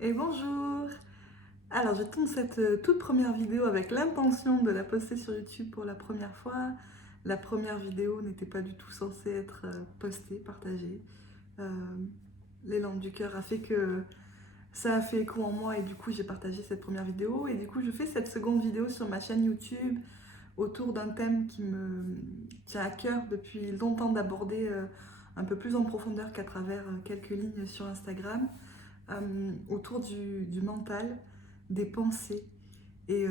Et bonjour! Alors je tourne cette toute première vidéo avec l'intention de la poster sur YouTube pour la première fois. La première vidéo n'était pas du tout censée être postée, partagée. Euh, L'élan du cœur a fait que ça a fait écho en moi et du coup j'ai partagé cette première vidéo. Et du coup je fais cette seconde vidéo sur ma chaîne YouTube autour d'un thème qui me tient à cœur depuis longtemps d'aborder un peu plus en profondeur qu'à travers quelques lignes sur Instagram. Autour du mental, des pensées et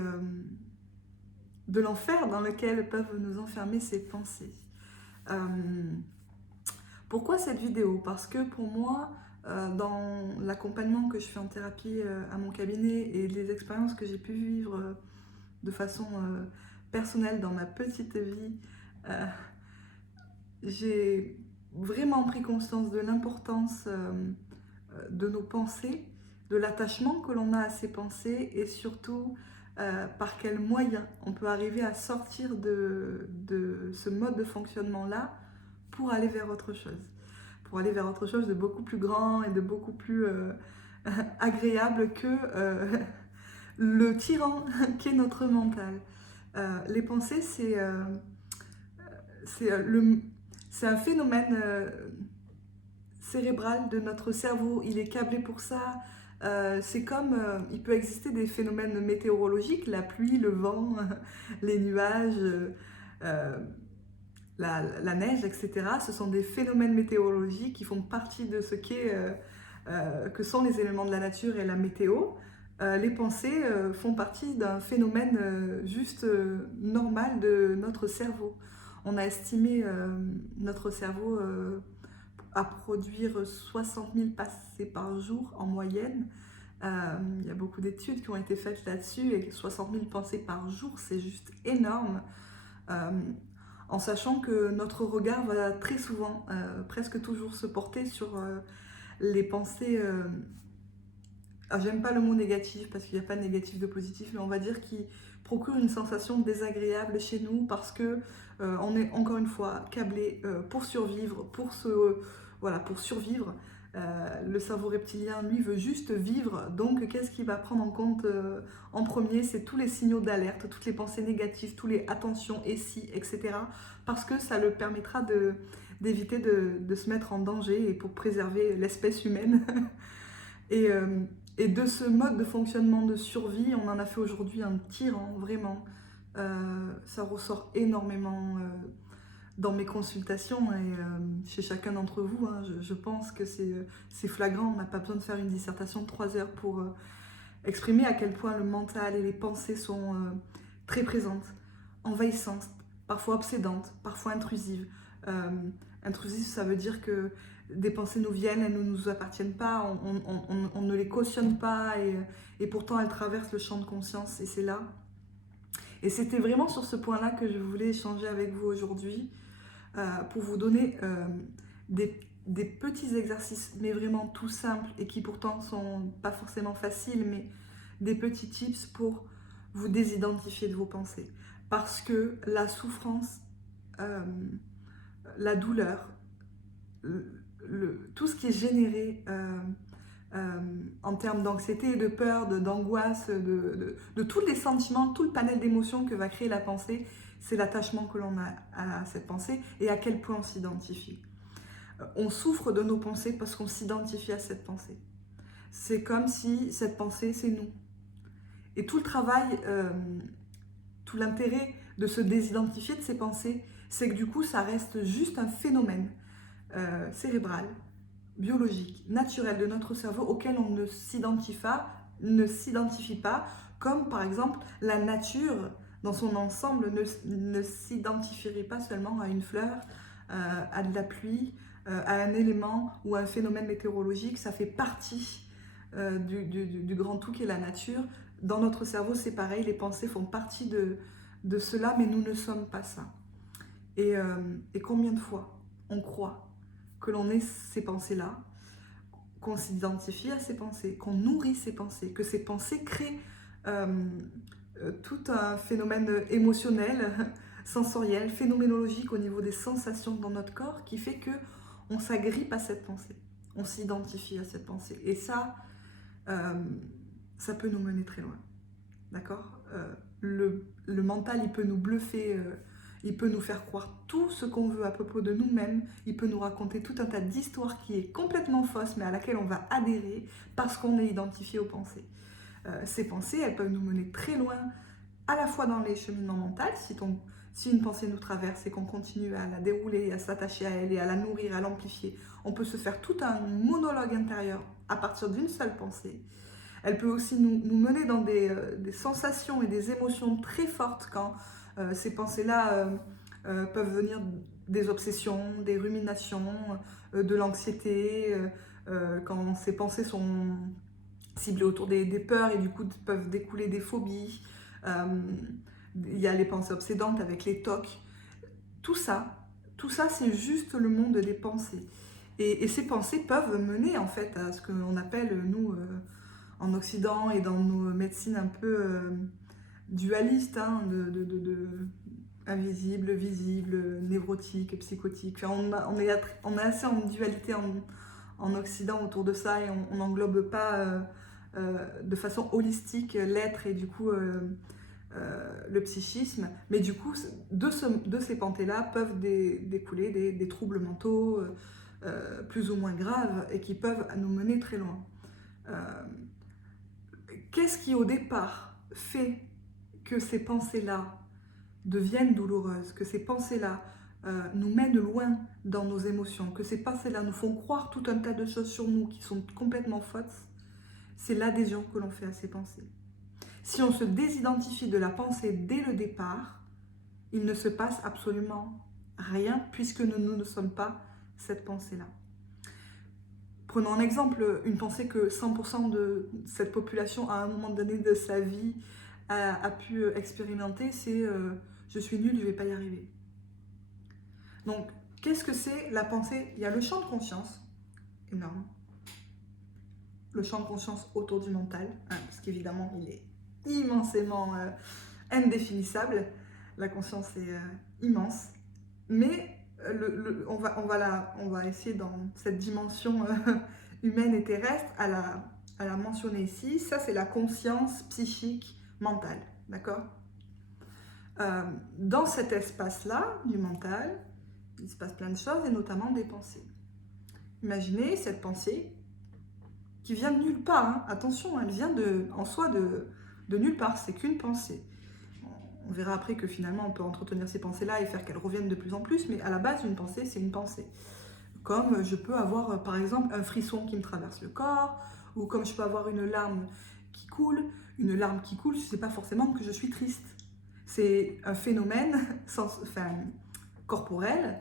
de l'enfer dans lequel peuvent nous enfermer ces pensées. Euh, Pourquoi cette vidéo? Parce que pour moi, dans l'accompagnement que je fais en thérapie à mon cabinet et les expériences que j'ai pu vivre de façon personnelle dans ma petite vie, euh, j'ai vraiment pris conscience de l'importance de nos pensées, de l'attachement que l'on a à ces pensées et surtout par quels moyens on peut arriver à sortir de ce mode de fonctionnement-là pour aller vers autre chose. Pour aller vers autre chose de beaucoup plus grand et de beaucoup plus agréable que le tyran qu'est notre mental. Les pensées, c'est le, c'est un phénomène cérébral de notre cerveau, il est câblé pour ça. C'est comme, il peut exister des phénomènes météorologiques, la pluie, le vent, les nuages, euh, la neige, etc. Ce sont des phénomènes météorologiques qui font partie de ce que sont les éléments de la nature et la météo. Les pensées font partie d'un phénomène juste normal de notre cerveau. On a estimé notre cerveau à produire 60 000 passées par jour en moyenne. Il y a beaucoup d'études qui ont été faites là-dessus et 60 000 pensées par jour, c'est juste énorme. Euh, En sachant que notre regard va très souvent, presque toujours se porter sur les pensées. J'aime pas le mot négatif parce qu'il n'y a pas de négatif de positif, mais on va dire qui procure une sensation désagréable chez nous parce que on est encore une fois câblé pour survivre, voilà, pour survivre. Le cerveau reptilien, lui, veut juste vivre. Donc, qu'est-ce qu'il va prendre en compte en premier? C'est tous les signaux d'alerte, toutes les pensées négatives, tous les attention et si, etc. Parce que ça le permettra d'éviter de se mettre en danger et pour préserver l'espèce humaine. Et, euh, et de ce mode de fonctionnement de survie, on en a fait aujourd'hui un tyran, vraiment. Ça ressort énormément dans mes consultations et chez chacun d'entre vous. Hein, je pense que c'est flagrant. On n'a pas besoin de faire une dissertation de 3 heures pour exprimer à quel point le mental et les pensées sont très présentes, envahissantes, parfois obsédantes, parfois intrusives. Euh, Intrusive, ça veut dire que des pensées nous viennent, elles ne nous appartiennent pas, on ne les cautionne pas et pourtant elles traversent le champ de conscience et c'est là. Et c'était vraiment sur ce point-là que je voulais échanger avec vous aujourd'hui pour vous donner des petits exercices, mais vraiment tout simples et qui pourtant sont pas forcément faciles, mais des petits tips pour vous désidentifier de vos pensées. Parce que la souffrance, euh, la douleur, tout ce qui est généré en termes d'anxiété, de peur, d'angoisse, de tous les sentiments, tout le panel d'émotions que va créer la pensée, c'est l'attachement que l'on a à cette pensée et à quel point on s'identifie. On souffre de nos pensées parce qu'on s'identifie à cette pensée. C'est comme si cette pensée, c'est nous. Et tout le travail, tout l'intérêt de se désidentifier de ces pensées, c'est que du coup, ça reste juste un phénomène cérébral, biologique, naturel de notre cerveau auquel on ne s'identifie pas, comme par exemple la nature dans son ensemble ne s'identifierait pas seulement à une fleur, à de la pluie, à un élément ou à un phénomène météorologique. Ça fait partie du grand tout qui est la nature. Dans notre cerveau, c'est pareil, les pensées font partie de cela, mais nous ne sommes pas ça. Et combien de fois on croit que l'on est ces pensées-là, qu'on s'identifie à ces pensées, qu'on nourrit ces pensées, que ces pensées créent euh, tout un phénomène émotionnel, sensoriel, phénoménologique au niveau des sensations dans notre corps qui fait que on s'agrippe à cette pensée, on s'identifie à cette pensée. Et ça, euh, ça peut nous mener très loin. D'accord? Le mental, il peut nous bluffer, il peut nous faire croire tout ce qu'on veut à propos de nous-mêmes, il peut nous raconter tout un tas d'histoires qui est complètement fausse, mais à laquelle on va adhérer parce qu'on est identifié aux pensées. Ces pensées, elles peuvent nous mener très loin, à la fois dans les cheminements mentaux, si une pensée nous traverse et qu'on continue à la dérouler, à s'attacher à elle et à la nourrir, à l'amplifier, on peut se faire tout un monologue intérieur à partir d'une seule pensée. Elle peut aussi nous mener dans des sensations et des émotions très fortes quand ces pensées-là peuvent venir des obsessions, des ruminations, de l'anxiété, quand ces pensées sont ciblées autour des peurs et du coup peuvent découler des phobies. Il y a les pensées obsédantes avec les TOC. Tout ça, tout ça c'est juste le monde des pensées. Et ces pensées peuvent mener en fait à ce qu'on appelle, nous, en Occident et dans nos médecines un peu dualistes, hein, invisible, visible, névrotique, psychotique. Enfin, on est assez en dualité en Occident autour de ça et on n'englobe pas de façon holistique l'être et du coup le psychisme. Mais du coup, de ces pensées-là peuvent découler des troubles mentaux plus ou moins graves et qui peuvent nous mener très loin. Qu'est-ce qui au départ fait que ces pensées-là deviennent douloureuses, que ces pensées-là nous mènent loin dans nos émotions, que ces pensées-là nous font croire tout un tas de choses sur nous qui sont complètement fausses? C'est l'adhésion que l'on fait à ces pensées. Si on se désidentifie de la pensée dès le départ, il ne se passe absolument rien puisque nous ne sommes pas cette pensée-là. Prenons un exemple, une pensée que 100% de cette population à un moment donné de sa vie a pu expérimenter, c'est je suis nul, je ne vais pas y arriver. Donc, qu'est-ce que c'est la pensée? Il y a le champ de conscience, énorme. Le champ de conscience autour du mental, hein, parce qu'évidemment, il est immensément indéfinissable. La conscience est immense. Mais on va essayer dans cette dimension humaine et terrestre à la mentionner ici. Ça, c'est la conscience psychique mentale. D'accord? Dans cet espace-là, du mental, il se passe plein de choses et notamment des pensées. Imaginez cette pensée qui vient de nulle part. Hein. Attention, elle vient en soi de nulle part. C'est qu'une pensée. On verra après que finalement on peut entretenir ces pensées-là et faire qu'elles reviennent de plus en plus, mais à la base, une pensée, c'est une pensée. Comme je peux avoir, par exemple, un frisson qui me traverse le corps, ou comme je peux avoir une larme qui coule. Une larme qui coule, c'est pas forcément que je suis triste. C'est un phénomène corporel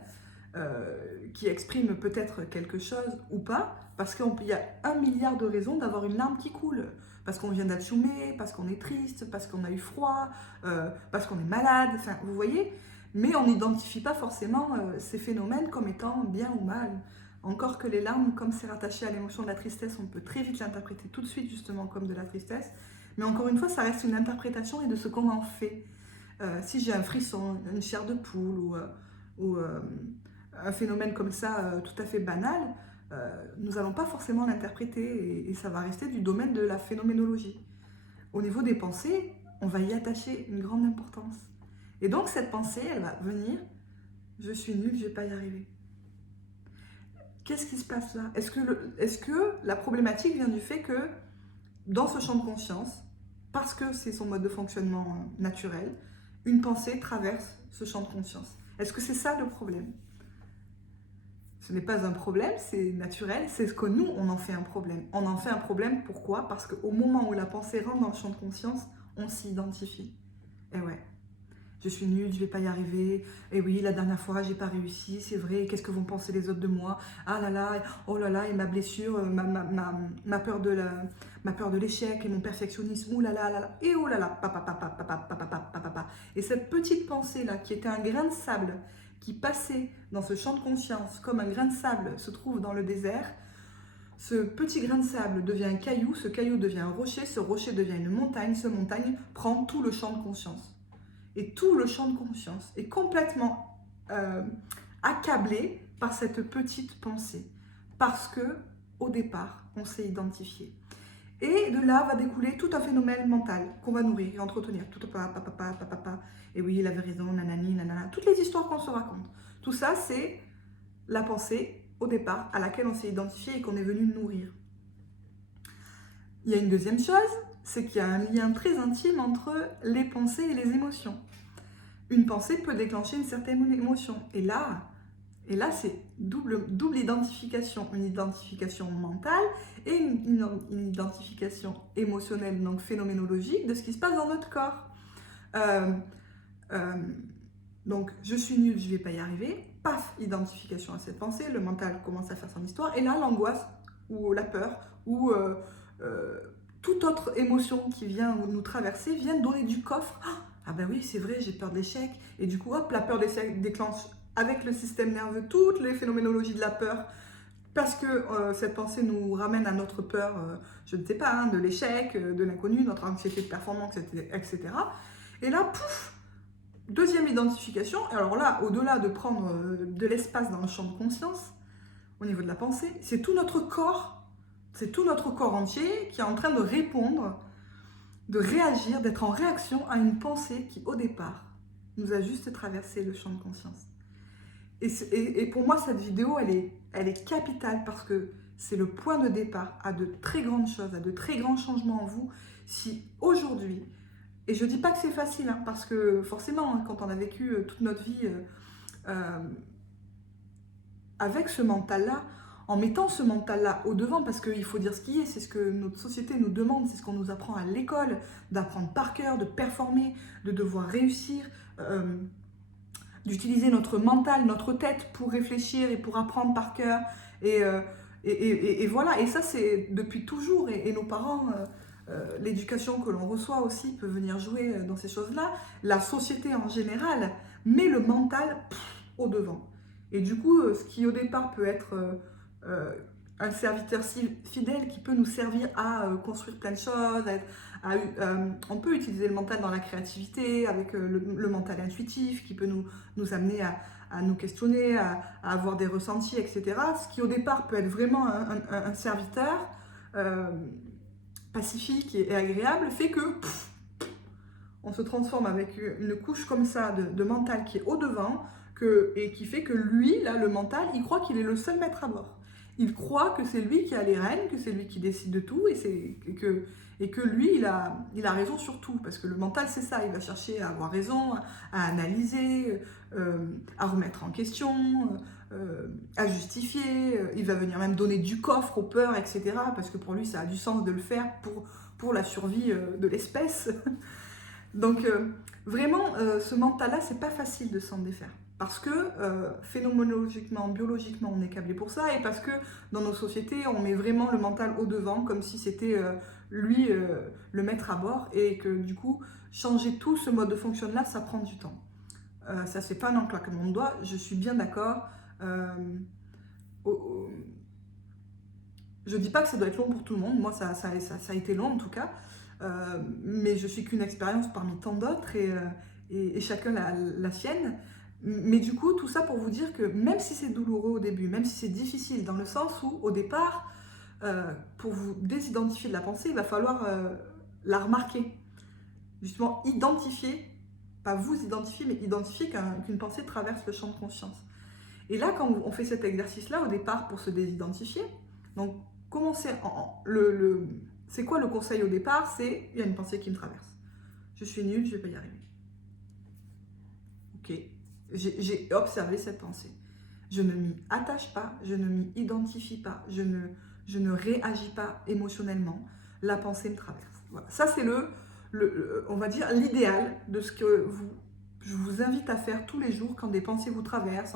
qui exprime peut-être quelque chose ou pas, parce qu'il y a 1 milliard de raisons d'avoir une larme qui coule. Parce qu'on vient d'assommer, parce qu'on est triste, parce qu'on a eu froid, parce qu'on est malade, enfin, vous voyez. Mais on n'identifie pas forcément ces phénomènes comme étant bien ou mal. Encore que les larmes, comme c'est rattaché à l'émotion de la tristesse, on peut très vite l'interpréter tout de suite justement comme de la tristesse. Mais encore une fois, ça reste une interprétation et de ce qu'on en fait. Si j'ai un frisson, une chair de poule ou un phénomène comme ça tout à fait banal, nous n'allons pas forcément l'interpréter et ça va rester du domaine de la phénoménologie. Au niveau des pensées, on va y attacher une grande importance. Et donc cette pensée, elle va venir, je suis nul, je ne vais pas y arriver. Qu'est-ce qui se passe là? Est-ce que la problématique vient du fait que dans ce champ de conscience, parce que c'est son mode de fonctionnement naturel, une pensée traverse ce champ de conscience? Est-ce que c'est ça le problème? Ce n'est pas un problème, c'est naturel, c'est ce que nous, on en fait un problème. On en fait un problème, pourquoi? Parce qu'au moment où la pensée rentre dans le champ de conscience, on s'y identifie. Et ouais, je suis nulle, je ne vais pas y arriver, et oui, la dernière fois, j'ai pas réussi, c'est vrai, qu'est-ce que vont penser les autres de moi? Ah là là, oh là là, et ma blessure, ma peur de l'échec, et mon perfectionnisme, ouh là là, là là, et oh là là, papa, papa, papa, papa, papa, papa. Et cette petite pensée-là, qui était un grain de sable, qui passait dans ce champ de conscience comme un grain de sable se trouve dans le désert, ce petit grain de sable devient un caillou, ce caillou devient un rocher, ce rocher devient une montagne, ce montagne prend tout le champ de conscience. Et tout le champ de conscience est complètement accablé par cette petite pensée, parce que au départ, on s'est identifié. Et de là va découler tout un phénomène mental qu'on va nourrir et entretenir. Tout papa. Et oui, il avait raison, nanani, nanana. Toutes les histoires qu'on se raconte. Tout ça, c'est la pensée, au départ, à laquelle on s'est identifié et qu'on est venu nourrir. Il y a une deuxième chose, c'est qu'il y a un lien très intime entre les pensées et les émotions. Une pensée peut déclencher une certaine émotion. Et là c'est double identification. Une identification mentale et une identification émotionnelle, donc phénoménologique, de ce qui se passe dans notre corps. Euh, euh, donc, je suis nulle, je ne vais pas y arriver. Paf, identification à cette pensée. Le mental commence à faire son histoire. Et là, l'angoisse ou la peur ou toute autre émotion qui vient nous traverser vient donner du coffre. Ah ben oui, c'est vrai, j'ai peur de l'échec. Et du coup, hop, la peur de l'échec déclenche avec le système nerveux toutes les phénoménologies de la peur. Parce que cette pensée nous ramène à notre peur, je ne sais pas, de l'échec, de l'inconnu, notre anxiété de performance, etc. Et là, pouf, deuxième identification. Alors là, au-delà de prendre de l'espace dans le champ de conscience, au niveau de la pensée, c'est tout notre corps entier qui est en train de répondre, de réagir, d'être en réaction à une pensée qui, au départ, nous a juste traversé le champ de conscience. Et pour moi, cette vidéo, elle est capitale parce que c'est le point de départ à de très grandes choses, à de très grands changements en vous. Si aujourd'hui, et je ne dis pas que c'est facile, hein, parce que forcément, hein, quand on a vécu toute notre vie avec ce mental-là, en mettant ce mental-là au devant, parce qu'il faut dire ce qui est, c'est ce que notre société nous demande, c'est ce qu'on nous apprend à l'école, d'apprendre par cœur, de performer, de devoir réussir, d'utiliser notre mental, notre tête pour réfléchir et pour apprendre par cœur. Et voilà, et ça c'est depuis toujours, et nos parents, l'éducation que l'on reçoit aussi peut venir jouer dans ces choses-là. La société en général met le mental au devant. Et du coup, ce qui au départ peut être un serviteur fidèle qui peut nous servir à construire plein de choses, on peut utiliser le mental dans la créativité, avec le mental intuitif qui peut nous amener à nous questionner, à avoir des ressentis, etc. Ce qui au départ peut être vraiment un serviteur pacifique et agréable, fait que on se transforme avec une couche comme ça de mental qui est au devant, et qui fait que lui, là, le mental, il croit qu'il est le seul maître à bord. Il croit que c'est lui qui a les rênes, que c'est lui qui décide de tout, et que lui, il a raison sur tout. Parce que le mental, c'est ça, il va chercher à avoir raison, à analyser, à remettre en question, à justifier. Il va venir même donner du coffre aux peurs, etc. Parce que pour lui, ça a du sens de le faire pour la survie de l'espèce. Donc, vraiment, ce mental-là, c'est pas facile de s'en défaire. Parce que phénoménologiquement, biologiquement, on est câblé pour ça, et parce que dans nos sociétés, on met vraiment le mental au devant, comme si c'était lui le maître à bord, et que du coup, changer tout ce mode de fonctionnement-là, ça prend du temps. Ça se fait pas en un claquement de doigts, je suis bien d'accord. Je dis pas que ça doit être long pour tout le monde, moi ça a été long en tout cas, mais je suis qu'une expérience parmi tant d'autres, et chacun la sienne. Mais du coup, tout ça pour vous dire que même si c'est douloureux au début, même si c'est difficile, dans le sens où au départ, pour vous désidentifier de la pensée, il va falloir la remarquer. Justement, identifier, pas vous identifier, mais identifier qu'une pensée traverse le champ de conscience. Et là, quand on fait cet exercice-là, au départ, pour se désidentifier, donc commencer c'est quoi le conseil au départ? C'est, il y a une pensée qui me traverse. Je suis nulle, je ne vais pas y arriver. Ok, j'ai observé cette pensée. Je ne m'y attache pas, je ne m'y identifie pas, je ne réagis pas émotionnellement. La pensée me traverse. Voilà. Ça, c'est on va dire, l'idéal de ce que je vous invite à faire tous les jours quand des pensées vous traversent,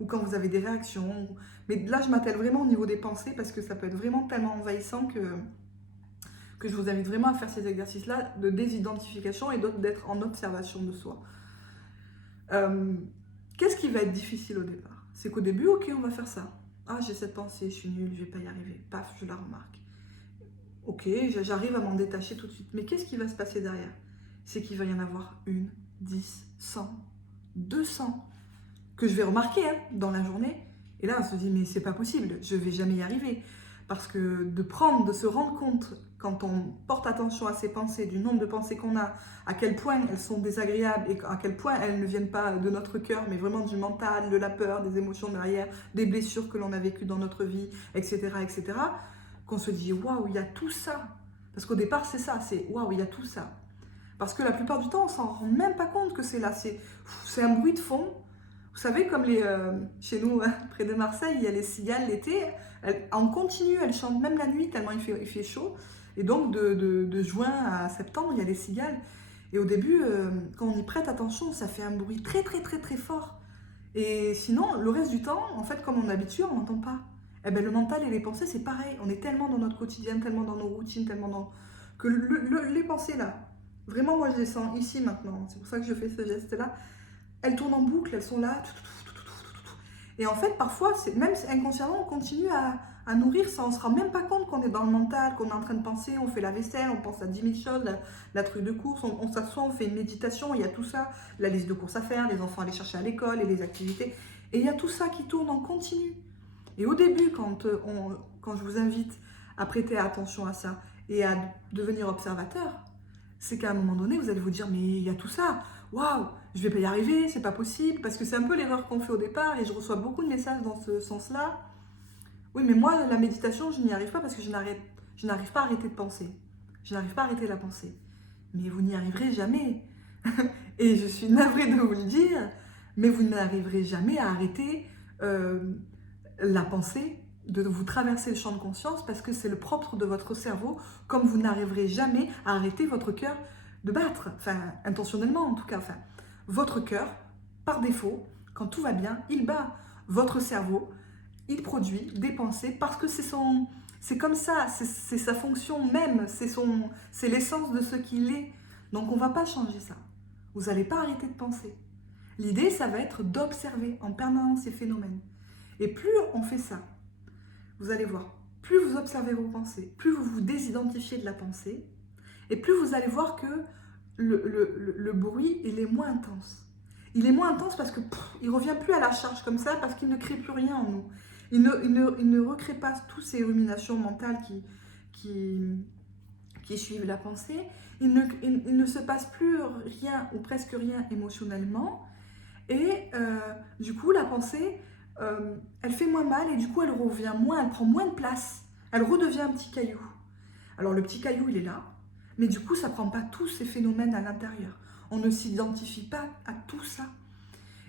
ou quand vous avez des réactions. Mais là, je m'attelle vraiment au niveau des pensées, parce que ça peut être vraiment tellement envahissant que je vous invite vraiment à faire ces exercices-là de désidentification et d'être en observation de soi. Qu'est-ce qui va être difficile au départ? C'est qu'au début, ok, on va faire ça. Ah, j'ai cette pensée, je suis nulle, je vais pas y arriver. Paf, je la remarque. Ok, j'arrive à m'en détacher tout de suite. Mais qu'est-ce qui va se passer derrière? C'est qu'il va y en avoir 1, 10, 100, 200 que je vais remarquer dans la journée. Et là, on se dit, mais c'est pas possible, je vais jamais y arriver. Parce que de se rendre compte, quand on porte attention à ses pensées, du nombre de pensées qu'on a, à quel point elles sont désagréables et à quel point elles ne viennent pas de notre cœur, mais vraiment du mental, de la peur, des émotions derrière, des blessures que l'on a vécues dans notre vie, etc., etc., qu'on se dit waouh, il y a tout ça. Parce qu'au départ, c'est ça, c'est waouh, il y a tout ça. Parce que la plupart du temps, on s'en rend même pas compte que c'est là. C'est un bruit de fond. Vous savez, comme chez nous, près de Marseille, il y a les cigales l'été. En continu, elles chantent même la nuit tellement il fait chaud. Et donc, de juin à septembre, il y a les cigales. Et au début, quand on y prête attention, ça fait un bruit très, très, très, très fort. Et sinon, le reste du temps, en fait, comme on est habitué, on n'entend pas. Eh ben, le mental et les pensées, c'est pareil. On est tellement dans notre quotidien, tellement dans nos routines, tellement dans... que les pensées, là, vraiment, moi, je les sens ici, maintenant. C'est pour ça que je fais ce geste-là. Elles tournent en boucle, elles sont là. Et en fait, parfois, même inconsciemment, on continue à nourrir ça. On ne se rend même pas compte qu'on est dans le mental, qu'on est en train de penser, on fait la vaisselle, on pense à 10 000 choses, la truc de course, on s'assoit, on fait une méditation, il y a tout ça, la liste de courses à faire, les enfants à aller chercher à l'école et les activités. Et il y a tout ça qui tourne en continu. Et au début, quand je vous invite à prêter attention à ça et à devenir observateur, c'est qu'à un moment donné, vous allez vous dire, mais il y a tout ça, waouh, je vais pas y arriver, c'est pas possible, parce que c'est un peu l'erreur qu'on fait au départ, et je reçois beaucoup de messages dans ce sens-là. Oui, mais moi, la méditation, je n'y arrive pas parce que je n'arrive pas à arrêter de penser. Je n'arrive pas à arrêter la pensée. Mais vous n'y arriverez jamais. Et je suis navrée de vous le dire, mais vous n'arriverez jamais à arrêter la pensée, de vous traverser le champ de conscience, parce que c'est le propre de votre cerveau, comme vous n'arriverez jamais à arrêter votre cœur de battre, enfin intentionnellement en tout cas, enfin votre cœur, par défaut, quand tout va bien, il bat. Votre cerveau, il produit des pensées parce que c'est comme ça, c'est sa fonction même, c'est l'essence de ce qu'il est. Donc on ne va pas changer ça. Vous n'allez pas arrêter de penser. L'idée, ça va être d'observer en permanence ces phénomènes. Et plus on fait ça, vous allez voir, plus vous observez vos pensées, plus vous vous désidentifiez de la pensée, et plus vous allez voir que le bruit, il est moins intense. Il est moins intense parce que il ne revient plus à la charge comme ça, parce qu'il ne crée plus rien en nous. Il ne recrée pas toutes ces ruminations mentales qui suivent la pensée. Il ne se passe plus rien ou presque rien émotionnellement. Et du coup, la pensée, elle fait moins mal et du coup, elle revient moins, elle prend moins de place. Elle redevient un petit caillou. Alors, le petit caillou, il est là, mais du coup, ça ne prend pas tous ces phénomènes à l'intérieur. On ne s'identifie pas à tout ça.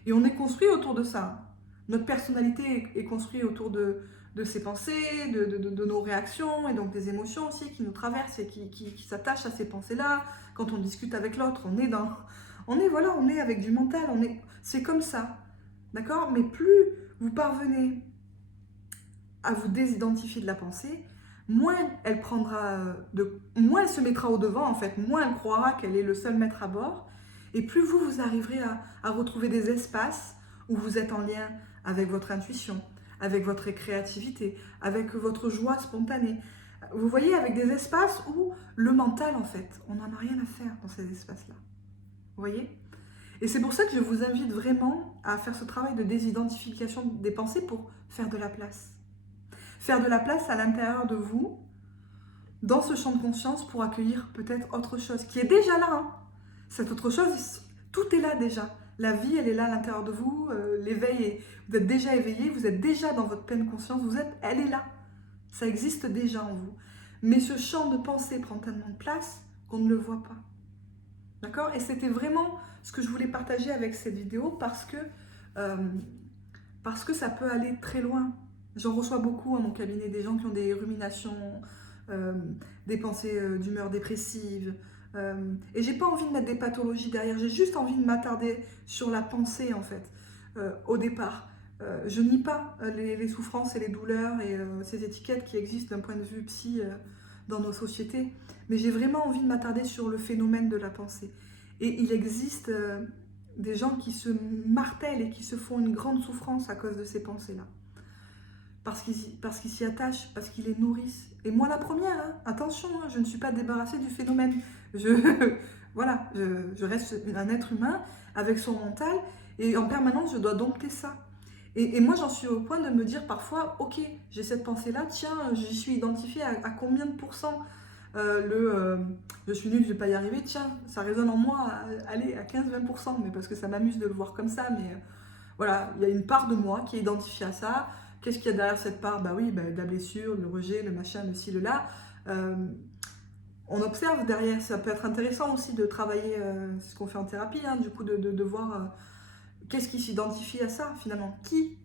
Et on est construit autour de ça. Notre personnalité est construite autour de ces pensées, de nos réactions et donc des émotions aussi qui nous traversent et qui s'attachent à ces pensées-là. Quand on discute avec l'autre, on est avec du mental, c'est comme ça. D'accord? Mais plus vous parvenez à vous désidentifier de la pensée, moins moins elle se mettra au devant en fait, moins elle croira qu'elle est le seul maître à bord, et plus vous arriverez à retrouver des espaces où vous êtes en lien avec votre intuition, avec votre créativité, avec votre joie spontanée. Vous voyez, avec des espaces où le mental en fait, on n'en a rien à faire dans ces espaces-là. Vous voyez? Et c'est pour ça que je vous invite vraiment à faire ce travail de désidentification des pensées pour faire de la place. Faire de la place à l'intérieur de vous, dans ce champ de conscience, pour accueillir peut-être autre chose, qui est déjà là. Hein. Cette autre chose, tout est là déjà. La vie, elle est là à l'intérieur de vous, l'éveil, vous êtes déjà éveillé, vous êtes déjà dans votre pleine conscience, elle est là. Ça existe déjà en vous. Mais ce champ de pensée prend tellement de place qu'on ne le voit pas. D'accord? Et c'était vraiment ce que je voulais partager avec cette vidéo parce que ça peut aller très loin. J'en reçois beaucoup à mon cabinet, des gens qui ont des ruminations, des pensées d'humeur dépressive. Et j'ai pas envie de mettre des pathologies derrière, j'ai juste envie de m'attarder sur la pensée en fait, au départ. Je nie pas les souffrances et les douleurs et ces étiquettes qui existent d'un point de vue psy dans nos sociétés, mais j'ai vraiment envie de m'attarder sur le phénomène de la pensée. Et il existe des gens qui se martèlent et qui se font une grande souffrance à cause de ces pensées-là. Parce qu'ils s'y attachent, parce qu'ils les nourrissent. Et moi la première, hein, attention, hein, je ne suis pas débarrassée du phénomène. Voilà, je reste un être humain avec son mental et en permanence je dois dompter ça. Et moi, j'en suis au point de me dire parfois, ok, j'ai cette pensée-là, tiens, j'y suis identifiée à combien de pourcents je suis nulle, je vais pas y arriver, tiens, ça résonne en moi, allez, à 15-20%, mais parce que ça m'amuse de le voir comme ça, mais voilà, il y a une part de moi qui est identifiée à ça. Qu'est-ce qu'il y a derrière cette part? Bah oui, bah, la blessure, le rejet, le machin, le ci, le là. Euh, on observe derrière, ça peut être intéressant aussi de travailler, c'est ce qu'on fait en thérapie, hein, du coup, de voir qu'est-ce qui s'identifie à ça finalement. Qui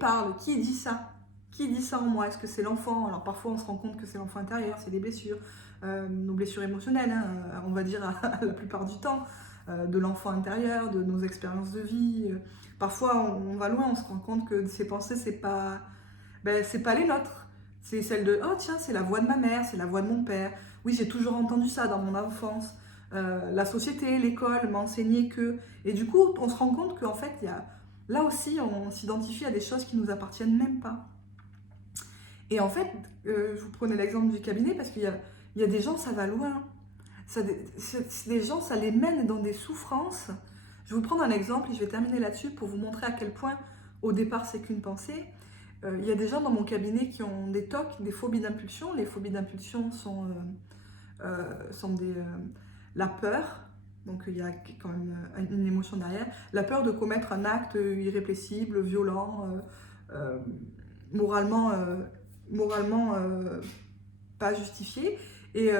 parle? Qui dit ça? Qui dit ça en moi? Est-ce que c'est l'enfant? Alors parfois on se rend compte que c'est l'enfant intérieur, c'est des blessures, nos blessures émotionnelles, hein, on va dire la plupart du temps, de l'enfant intérieur, de nos expériences de vie. Parfois on va loin, on se rend compte que ces pensées, c'est pas les nôtres. C'est celle de oh tiens, c'est la voix de ma mère, c'est la voix de mon père. Oui, j'ai toujours entendu ça dans mon enfance. La société, l'école m'a enseigné que. Et du coup, on se rend compte qu'en fait, là aussi, on s'identifie à des choses qui nous appartiennent même pas. Et en fait, je vous prenais l'exemple du cabinet parce qu'il y a des gens, ça va loin. Des gens, ça les mène dans des souffrances. Je vais vous prendre un exemple et je vais terminer là-dessus pour vous montrer à quel point, au départ, c'est qu'une pensée. Il y a des gens dans mon cabinet qui ont des TOC, des phobies d'impulsion. Les phobies d'impulsion sont la peur, donc il y a quand même une émotion derrière, la peur de commettre un acte irrépressible, violent, euh, moralement, moralement pas justifié. Et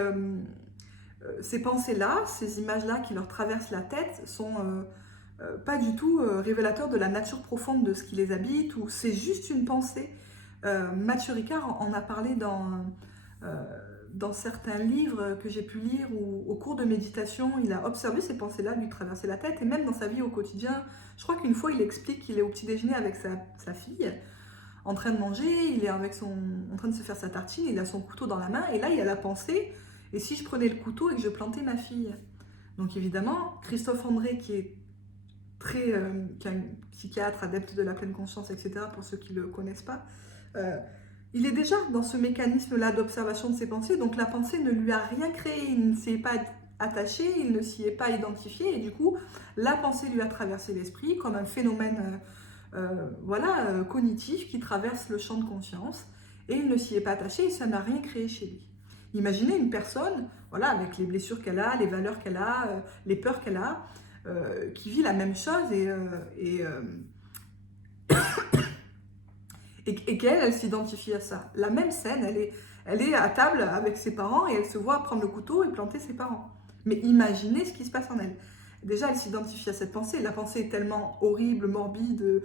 ces pensées-là, ces images-là qui leur traversent la tête sont pas du tout révélateurs de la nature profonde de ce qui les habite, ou c'est juste une pensée. Mathieu Ricard en a parlé euh, dans certains livres que j'ai pu lire, où au cours de méditation, il a observé ces pensées-là lui traverser la tête, et même dans sa vie au quotidien. Je crois qu'une fois, il explique qu'il est au petit déjeuner avec sa fille, en train de manger, il est en train de se faire sa tartine, il a son couteau dans la main, et là, il a la pensée, et si je prenais le couteau et que je plantais ma fille? Donc évidemment, Christophe André, qui est qui est un psychiatre, adepte de la pleine conscience, etc., pour ceux qui ne le connaissent pas, euh, il est déjà dans ce mécanisme-là d'observation de ses pensées, donc la pensée ne lui a rien créé, il ne s'y est pas attaché, il ne s'y est pas identifié, et du coup, la pensée lui a traversé l'esprit comme un phénomène cognitif qui traverse le champ de conscience, et il ne s'y est pas attaché, et ça n'a rien créé chez lui. Imaginez une personne, voilà, avec les blessures qu'elle a, les valeurs qu'elle a, les peurs qu'elle a, qui vit la même chose et qu'elle, elle s'identifie à ça. La même scène, elle est à table avec ses parents et elle se voit prendre le couteau et planter ses parents. Mais imaginez ce qui se passe en elle. Déjà, elle s'identifie à cette pensée. La pensée est tellement horrible, morbide,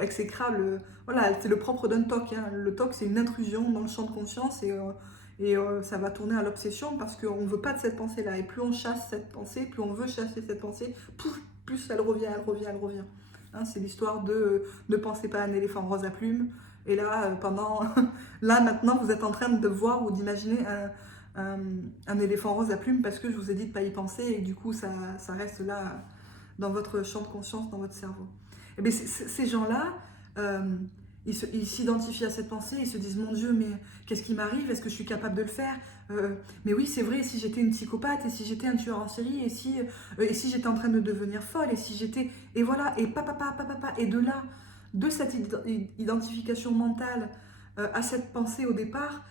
exécrable. Voilà, c'est le propre d'un TOC. Hein. Le TOC, c'est une intrusion dans le champ de conscience et ça va tourner à l'obsession parce qu'on ne veut pas de cette pensée-là. Et plus on chasse cette pensée, plus on veut chasser cette pensée, plus elle revient, elle revient, elle revient. Hein, c'est l'histoire de ne pensez pas à un éléphant rose à plumes. Et là, là, maintenant, vous êtes en train de voir ou d'imaginer un éléphant rose à plumes parce que je vous ai dit de ne pas y penser et du coup, ça reste là dans votre champ de conscience, dans votre cerveau. Et bien, ces gens-là, ils s'identifient à cette pensée, ils se disent mon Dieu, mais qu'est-ce qui m'arrive? Est-ce que je suis capable de le faire? Mais oui, c'est vrai, si j'étais une psychopathe, et si j'étais un tueur en série, et si j'étais en train de devenir folle, et si j'étais. Et voilà, et papa, et de là, de cette identification mentale à cette pensée au départ,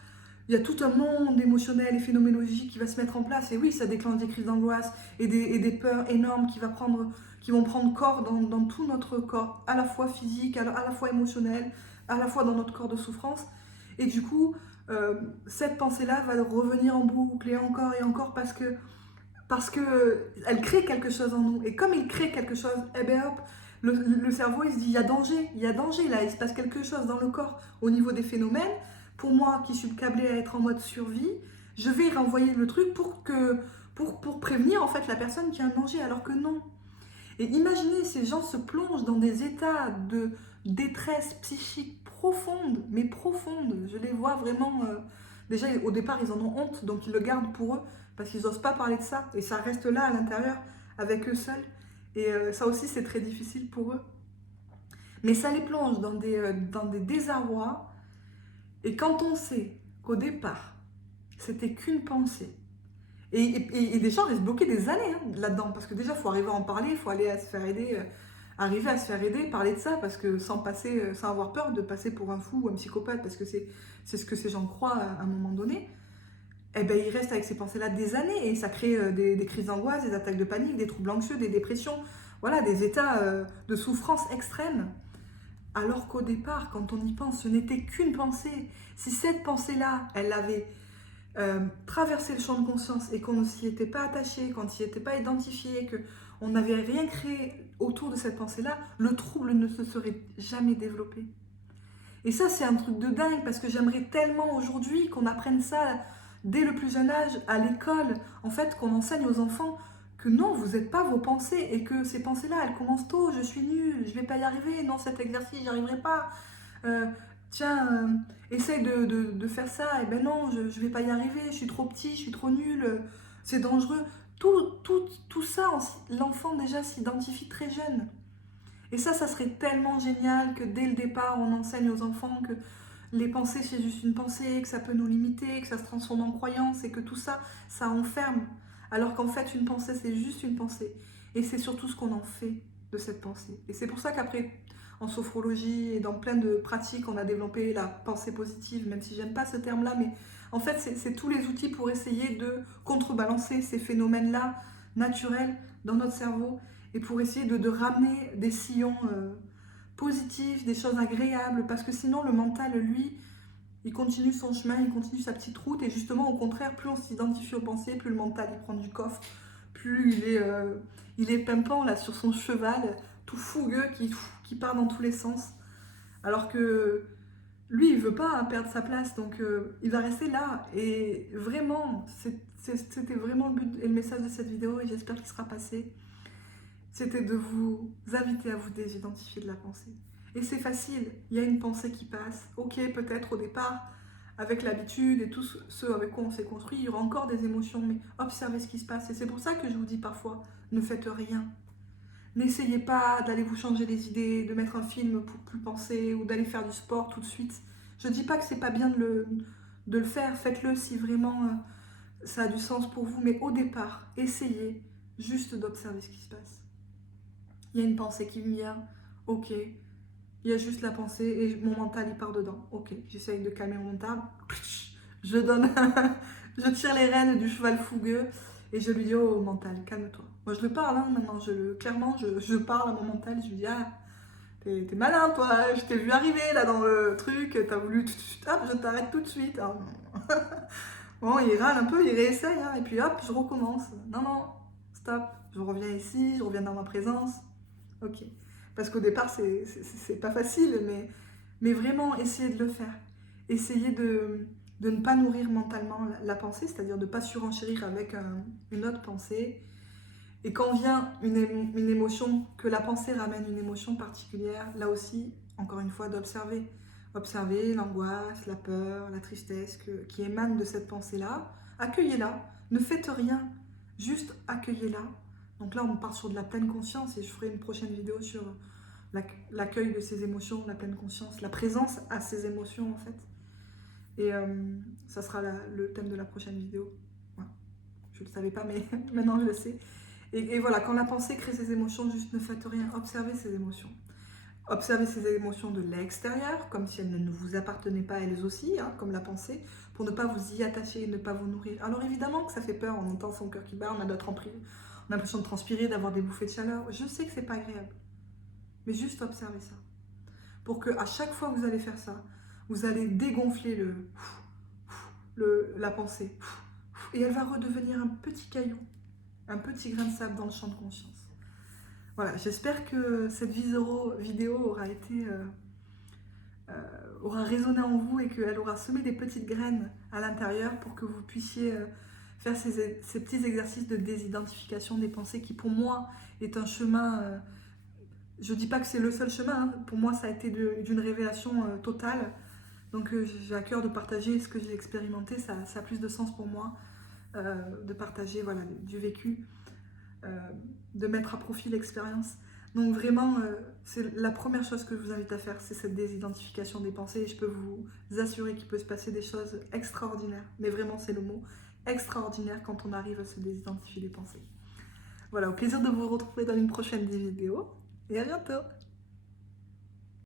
il y a tout un monde émotionnel et phénoménologique qui va se mettre en place. Et oui, ça déclenche des crises d'angoisse et des peurs énormes qui vont prendre corps dans tout notre corps, à la fois physique, à la fois émotionnel, à la fois dans notre corps de souffrance. Et du coup, cette pensée-là va revenir en boucle et encore parce que elle crée quelque chose en nous. Et comme il crée quelque chose, eh ben hop, le cerveau il se dit il y a danger là, il se passe quelque chose dans le corps au niveau des phénomènes. Pour moi qui suis câblée à être en mode survie, je vais renvoyer le truc pour prévenir en fait la personne qui a un danger, alors que non. Et imaginez, ces gens se plongent dans des états de détresse psychique profonde, mais profonde. Je les vois vraiment. Déjà, au départ, ils en ont honte, donc ils le gardent pour eux, parce qu'ils n'osent pas parler de ça, et ça reste là à l'intérieur, avec eux seuls. Et ça aussi, c'est très difficile pour eux. Mais ça les plonge dans des désarrois. Et quand on sait qu'au départ, c'était qu'une pensée, et des gens restent bloqués des années hein, là-dedans, parce que déjà, il faut arriver à en parler, il faut aller à se faire aider arriver à se faire aider, parler de ça, parce que sans avoir peur de passer pour un fou ou un psychopathe, parce que c'est ce que ces gens croient à un moment donné, eh ben, il reste avec ces pensées-là des années et ça crée des crises d'angoisse, des attaques de panique, des troubles anxieux, des dépressions, voilà, des états de souffrance extrême. Alors qu'au départ, quand on y pense, ce n'était qu'une pensée. Si cette pensée-là, elle avait traversé le champ de conscience et qu'on ne s'y était pas attaché, qu'on ne s'y était pas identifié, qu'on n'avait rien créé autour de cette pensée-là, le trouble ne se serait jamais développé. Et ça, c'est un truc de dingue parce que j'aimerais tellement aujourd'hui qu'on apprenne ça dès le plus jeune âge à l'école. En fait, qu'on enseigne aux enfants que non, vous n'êtes pas vos pensées et que ces pensées-là, elles commencent tôt. Je suis nulle, je ne vais pas y arriver. Non, cet exercice, j'y arriverai pas. Euh, tiens, essaye de faire ça. Et ben non, je ne vais pas y arriver. Je suis trop petit, je suis trop nul. C'est dangereux. Tout ça, l'enfant déjà s'identifie très jeune. Et ça serait tellement génial que dès le départ, on enseigne aux enfants que les pensées, c'est juste une pensée, que ça peut nous limiter, que ça se transforme en croyance et que tout ça, ça enferme. Alors qu'en fait, une pensée, c'est juste une pensée. Et c'est surtout ce qu'on en fait de cette pensée. Et c'est pour ça qu'après, en sophrologie et dans plein de pratiques, on a développé la pensée positive, même si j'aime pas ce terme-là, mais en fait, c'est tous les outils pour essayer de contrebalancer ces phénomènes-là naturels dans notre cerveau et pour essayer de ramener des sillons positifs, des choses agréables, parce que sinon le mental, lui, il continue son chemin, il continue sa petite route, et justement, au contraire, plus on s'identifie aux pensées, plus le mental, il prend du coffre, plus il est pimpant là sur son cheval, tout fougueux, qui part dans tous les sens, alors que lui, il veut pas perdre sa place, donc il va rester là, et vraiment, c'était vraiment le but et le message de cette vidéo, et j'espère qu'il sera passé. C'était de vous inviter à vous désidentifier de la pensée. Et c'est facile, il y a une pensée qui passe. Ok, peut-être au départ, avec l'habitude et tous ceux avec quoi on s'est construit, il y aura encore des émotions, mais observez ce qui se passe. Et c'est pour ça que je vous dis parfois, ne faites rien. N'essayez pas d'aller vous changer les idées, de mettre un film pour plus penser, ou d'aller faire du sport tout de suite. Je ne dis pas que c'est pas bien de le faire, faites-le si vraiment ça a du sens pour vous, mais au départ, essayez juste d'observer ce qui se passe. Il y a une pensée qui me vient, ok. Il y a juste la pensée et mon mental il part dedans. Ok, j'essaye de calmer mon mental. Je donne, je tire les rênes du cheval fougueux et je lui dis oh mental, calme-toi. Moi je le parle hein, maintenant, clairement je parle à mon mental, je lui dis ah t'es malin toi, je t'ai vu arriver là dans le truc, t'as voulu, hop je t'arrête tout de suite. Ah, bon il râle un peu, il réessaye hein, et puis hop je recommence. Non non, stop, je reviens ici, je reviens dans ma présence. Ok. Parce qu'au départ, c'est pas facile, mais vraiment, essayez de le faire. Essayez de ne pas nourrir mentalement la pensée, c'est-à-dire de ne pas surenchérir avec une autre pensée. Et quand vient une émotion, que la pensée ramène une émotion particulière, là aussi, encore une fois, d'observer. Observer l'angoisse, la peur, la tristesse qui émanent de cette pensée-là. Accueillez-la. Ne faites rien. Juste accueillez-la. Donc là, on part sur de la pleine conscience et je ferai une prochaine vidéo sur l'accueil de ces émotions, la pleine conscience, la présence à ces émotions en fait. Et ça sera le thème de la prochaine vidéo. Voilà. Je ne le savais pas, mais maintenant je le sais. Et voilà, quand la pensée crée ces émotions, juste ne faites rien, observez ces émotions. Observez ces émotions de l'extérieur, comme si elles ne vous appartenaient pas elles aussi, hein, comme la pensée, pour ne pas vous y attacher et ne pas vous nourrir. Alors évidemment que ça fait peur, on entend son cœur qui bat, on a l'impression de transpirer, d'avoir des bouffées de chaleur. Je sais que c'est pas agréable, mais juste observez ça. Pour que à chaque fois que vous allez faire ça, vous allez dégonfler la pensée. Et elle va redevenir un petit caillou, un petit grain de sable dans le champ de conscience. Voilà, j'espère que cette vidéo aura résonné en vous et qu'elle aura semé des petites graines à l'intérieur pour que vous puissiez faire ces petits exercices de désidentification des pensées qui pour moi est un chemin, je ne dis pas que c'est le seul chemin, hein, pour moi ça a été d'une révélation totale, donc j'ai à cœur de partager ce que j'ai expérimenté, ça a plus de sens pour moi, de partager voilà, du vécu. De mettre à profit l'expérience. Donc vraiment, c'est la première chose que je vous invite à faire, c'est cette désidentification des pensées. Et je peux vous assurer qu'il peut se passer des choses extraordinaires. Mais vraiment, c'est le mot extraordinaire quand on arrive à se désidentifier des pensées. Voilà, au plaisir de vous retrouver dans une prochaine vidéo. et à bientôt.